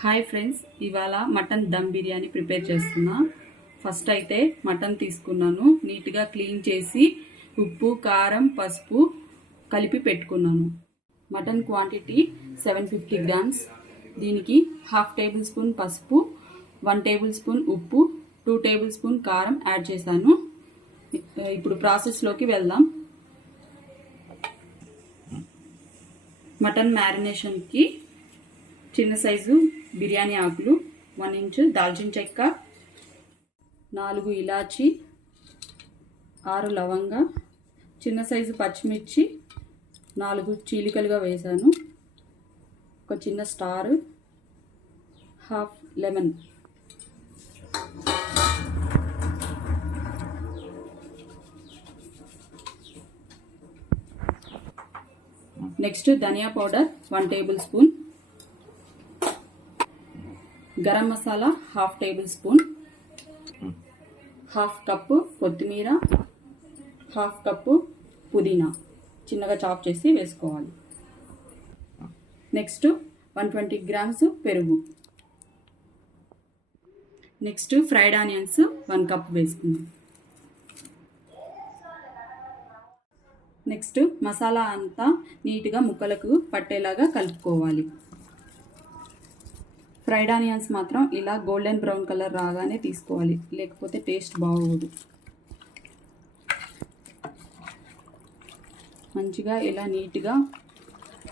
Hi friends, ఇవాళ mutton dum biryani prepare చేస్తున్నా. First అయితే మటన్ తీసుకున్నాను, నీట్గా క్లీన్ చేసి ఉప్పు కారం పసుపు కలిపి పెట్టుకున్నాను. Mutton quantity 750 grams. దీనికి 1/2 టేబుల్ స్పూన్ పసుపు, 1 టేబుల్ స్పూన్ ఉప్పు, 2 టేబుల్ స్పూన్ కారం యాడ్ చేశాను. ఇప్పుడు ప్రాసెస్లోకి వెళ్దాం. మటన్ మ్యారినేషన్కి చిన్న సైజు బిర్యానీ ఆకులు, 1 ఇంచు దాల్చిన చెక్క, 4 ఇలాచి, 6 లవంగా, చిన్న సైజు పచ్చిమిర్చి 4 చీలికలుగా వేసాను, ఒక చిన్న స్టార్, 1/2 లెమన్. నెక్స్ట్ ధనియా powder 1 table spoon, garam masala 1/2 table spoon, 1/2 cup కొత్తిమీర, 1/2 కప్పు పుదీనా చిన్నగా చాప్ చేసి వేసుకోవాలి. నెక్స్ట్ 120 గ్రామ్స్ పెరుగు. నెక్స్ట్ ఫ్రైడ్ ఆనియన్స్ 1 కప్ వేసుకుందాం. నెక్స్ట్ మసాలా అంతా నీట్గా ముక్కలకు పట్టేలాగా కలుపుకోవాలి. ఫ్రైడ్ ఆనియన్స్ మాత్రం ఇలా గోల్డెన్ బ్రౌన్ కలర్ రాగానే తీసుకోవాలి, లేకపోతే టేస్ట్ బాగోదు. మంచిగా ఇలా నీట్గా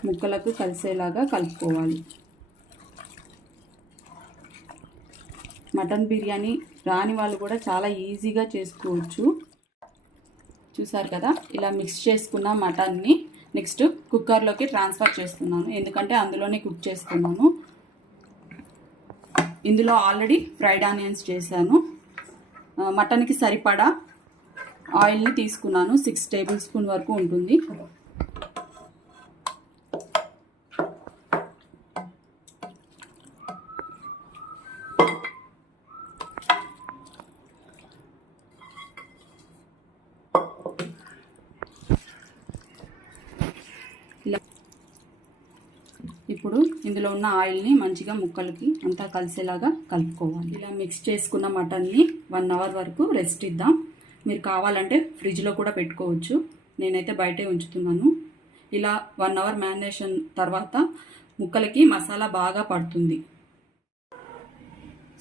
ముక్కలకు కలిసేలాగా కలుపుకోవాలి. మటన్ బిర్యానీ రాని వాళ్ళు కూడా చాలా ఈజీగా చేసుకోవచ్చు. చూసారు కదా, ఇలా మిక్స్ చేసుకున్న మటన్ని నెక్స్ట్ కుక్కర్లోకి ట్రాన్స్ఫర్ చేస్తున్నాను, ఎందుకంటే అందులోనే కుక్ చేస్తున్నాను. ఇందులో ఆల్రెడీ ఫ్రైడ్ ఆనియన్స్ చేశాను. మటన్కి సరిపడా ఆయిల్ని తీసుకున్నాను, 6 టేబుల్ స్పూన్ వరకు ఉంటుంది. ఇప్పుడు ఇందులో ఉన్న ఆయిల్ని మంచిగా ముక్కలకి అంతా కలిసేలాగా కలుపుకోవాలి. ఇలా మిక్స్ చేసుకున్న మటన్ని 1 అవర్ వరకు రెస్ట్ ఇద్దాం. మీరు కావాలంటే ఫ్రిడ్జ్లో కూడా పెట్టుకోవచ్చు, నేనైతే బయటే ఉంచుతున్నాను. ఇలా 1 అవర్ మ్యారినేషన్ తర్వాత ముక్కలకి మసాలా బాగా పడుతుంది.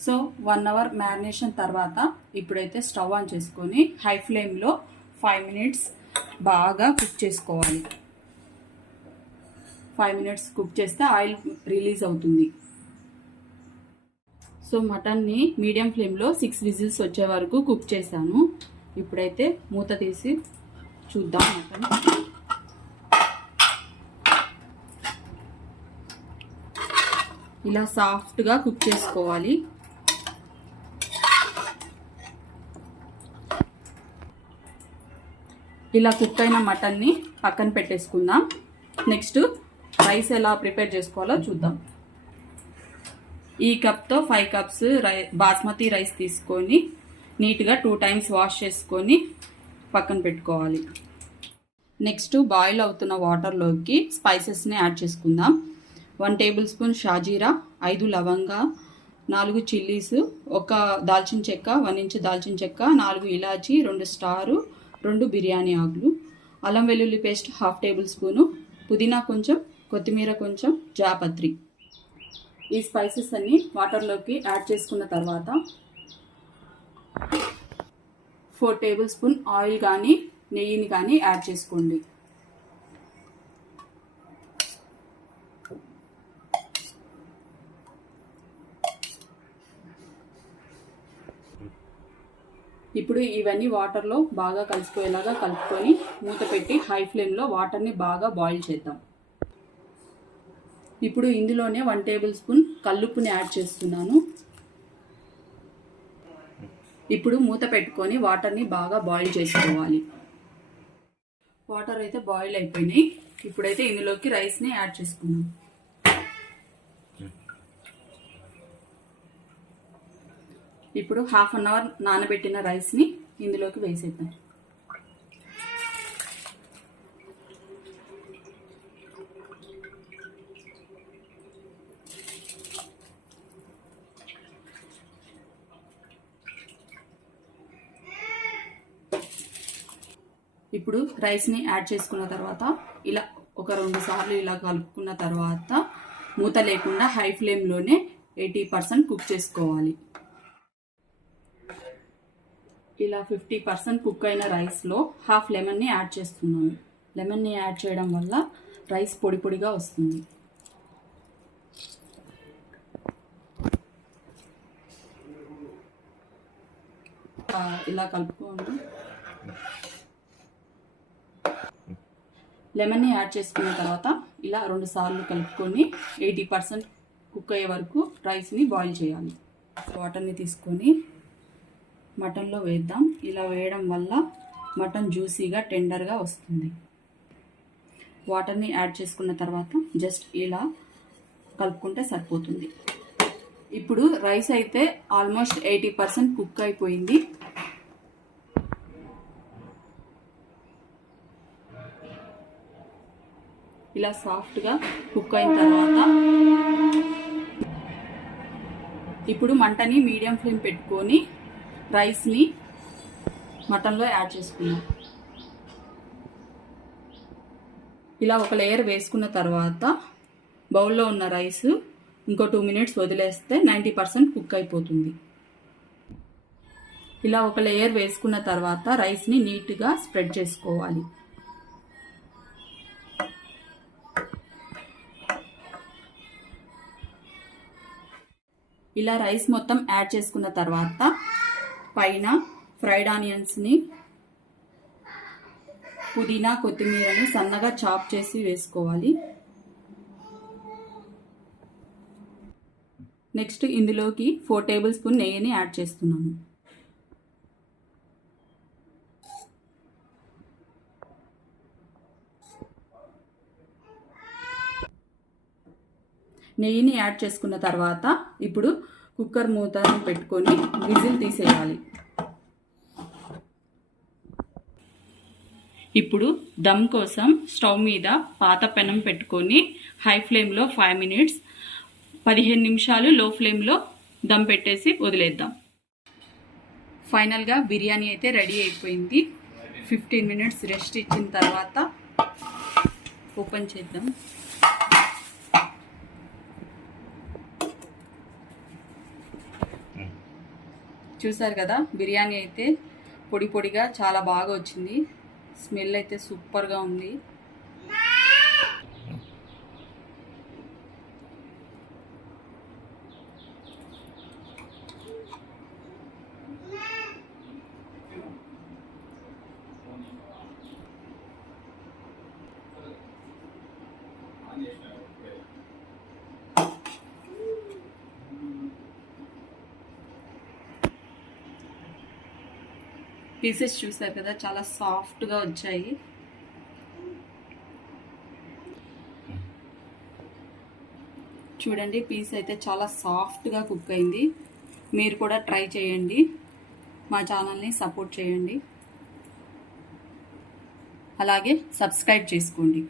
సో 1 అవర్ మ్యారినేషన్ తర్వాత ఇప్పుడైతే స్టవ్ ఆన్ చేసుకొని హై ఫ్లేమ్లో 5 మినిట్స్ బాగా కుక్ చేసుకోవాలి. 5 మినిట్స్ కుక్ చేస్తే ఆయిల్ రిలీజ్ అవుతుంది. సో మటన్ని మీడియం ఫ్లేమ్లో 6 విజిల్స్ వచ్చే వరకు కుక్ చేశాను. ఇప్పుడైతే మూత తీసి చూద్దాం. మటన్ ఇలా సాఫ్ట్గా కుక్ చేసుకోవాలి. ఇలా కుక్ అయిన మటన్ని పక్కన పెట్టేసుకుందాం. నెక్స్ట్ రైస్ ఎలా ప్రిపేర్ చేసుకోవాలో చూద్దాం. ఈ కప్తో 5 కప్స్ బాస్మతి రైస్ తీసుకొని నీట్గా 2 టైమ్స్ వాష్ చేసుకొని పక్కన పెట్టుకోవాలి. నెక్స్ట్ బాయిల్ అవుతున్న వాటర్లోకి స్పైసెస్ని యాడ్ చేసుకుందాం. 1 టేబుల్ స్పూన్ షాజీరా, 5 లవంగా, 4 చిల్లీస్, 1 దాల్చిన చెక్క, 1 ఇంచు దాల్చిన చెక్క, 4 ఇలాచి, 2 స్టారు, 2 బిర్యానీ ఆకులు, అల్లం వెల్లుల్లి పేస్ట్ 1/2 టేబుల్ స్పూను, పుదీనా కొంచెం, కొత్తిమీర కొంచెం, జాపత్రి. ఈ స్పైసెస్ అన్ని వాటర్లోకి యాడ్ చేసుకున్న తర్వాత 4 టేబుల్ స్పూన్ ఆయిల్ కానీ నెయ్యిని కానీ యాడ్ చేసుకోండి. ఇప్పుడు ఇవన్నీ వాటర్లో బాగా కలిసిపోయేలాగా కలుపుకొని మూత పెట్టి హై ఫ్లేమ్లో వాటర్ని బాగా బాయిల్ చేద్దాం. ఇప్పుడు ఇందులోనే 1 టేబుల్ స్పూన్ కల్లుప్పుని యాడ్ చేస్తున్నాను. ఇప్పుడు మూత పెట్టుకొని వాటర్ని బాగా బాయిల్ చేసుకోవాలి. వాటర్ అయితే బాయిల్ అయిపోయినాయి. ఇప్పుడైతే ఇందులోకి రైస్ని యాడ్ చేసుకున్నాం. ఇప్పుడు 1/2 అవర్ నానబెట్టిన రైస్ని ఇందులోకి వేసేద్దాం. ఇప్పుడు రైస్ని యాడ్ చేసుకున్న తర్వాత ఇలా ఒక 2 సార్లు ఇలా కలుపుకున్న తర్వాత మూత లేకుండా హై ఫ్లేమ్లోనే 80% కుక్ చేసుకోవాలి. ఇలా 50% కుక్ అయిన రైస్లో హాఫ్ లెమన్ని యాడ్ చేస్తున్నాను. లెమన్ని యాడ్ చేయడం వల్ల రైస్ పొడి పొడిగా వస్తుంది. ఇలా కలుపుకోండి. లెమన్ని యాడ్ చేసుకున్న తర్వాత ఇలా 2 సార్లు కలుపుకొని 80% కుక్ అయ్యే వరకు రైస్ని బాయిల్ చేయాలి. వాటర్ని తీసుకొని మటన్లో వేద్దాం. ఇలా వేయడం వల్ల మటన్ జ్యూసీగా టెండర్గా వస్తుంది. వాటర్ని యాడ్ చేసుకున్న తర్వాత జస్ట్ ఇలా కలుపుకుంటే సరిపోతుంది. ఇప్పుడు రైస్ అయితే ఆల్మోస్ట్ 80% కుక్ అయిపోయింది. ఇలా సాఫ్ట్గా కుక్ అయిన తర్వాత ఇప్పుడు మంటని మీడియం ఫ్లేమ్ పెట్టుకొని రైస్ని మటన్లో యాడ్ చేసుకున్నాం. ఇలా ఒక లేయర్ వేసుకున్న తర్వాత బౌల్లో ఉన్న రైస్ ఇంకో 2 మినిట్స్ వదిలేస్తే 90% కుక్ అయిపోతుంది. ఇలా ఒక లేయర్ వేసుకున్న తర్వాత రైస్ని నీట్గా స్ప్రెడ్ చేసుకోవాలి. ఇలా రైస్ మొత్తం యాడ్ చేసుకున్న తర్వాత పైన ఫ్రైడ్ ఆనియన్స్ని, పుదీనా, కొత్తిమీరని సన్నగా చాప్ చేసి వేసుకోవాలి. నెక్స్ట్ ఇందులోకి 4 టేబుల్ స్పూన్ నెయ్యిని యాడ్ చేస్తున్నాను. నెయ్యిని యాడ్ చేసుకున్న తర్వాత ఇప్పుడు కుక్కర్ మూతను పెట్టుకొని విజిల్ తీసేయాలి. ఇప్పుడు దమ్ కోసం స్టవ్ మీద పాత పెనం పెట్టుకొని హై ఫ్లేమ్లో 5 మినిట్స్ 15 నిమిషాలు లో ఫ్లేమ్లో దమ్ పెట్టేసి వదిలేద్దాం. ఫైనల్గా బిర్యానీ అయితే రెడీ అయిపోయింది. 15 మినిట్స్ రెస్ట్ ఇచ్చిన తర్వాత ఓపెన్ చేద్దాం. చూసారు కదా, బిర్యానీ అయితే పొడి పొడిగా చాలా బాగా వచ్చింది. స్మెల్ అయితే సూపర్గా ఉంది. పీసెస్ చూసారు కదా, చాలా సాఫ్ట్గా వచ్చాయి. చూడండి, పీస్ అయితే చాలా సాఫ్ట్గా కుక్ అయింది. మీరు కూడా ట్రై చేయండి. మా ఛానల్ని సపోర్ట్ చేయండి. అలాగే సబ్స్క్రైబ్ చేసుకోండి.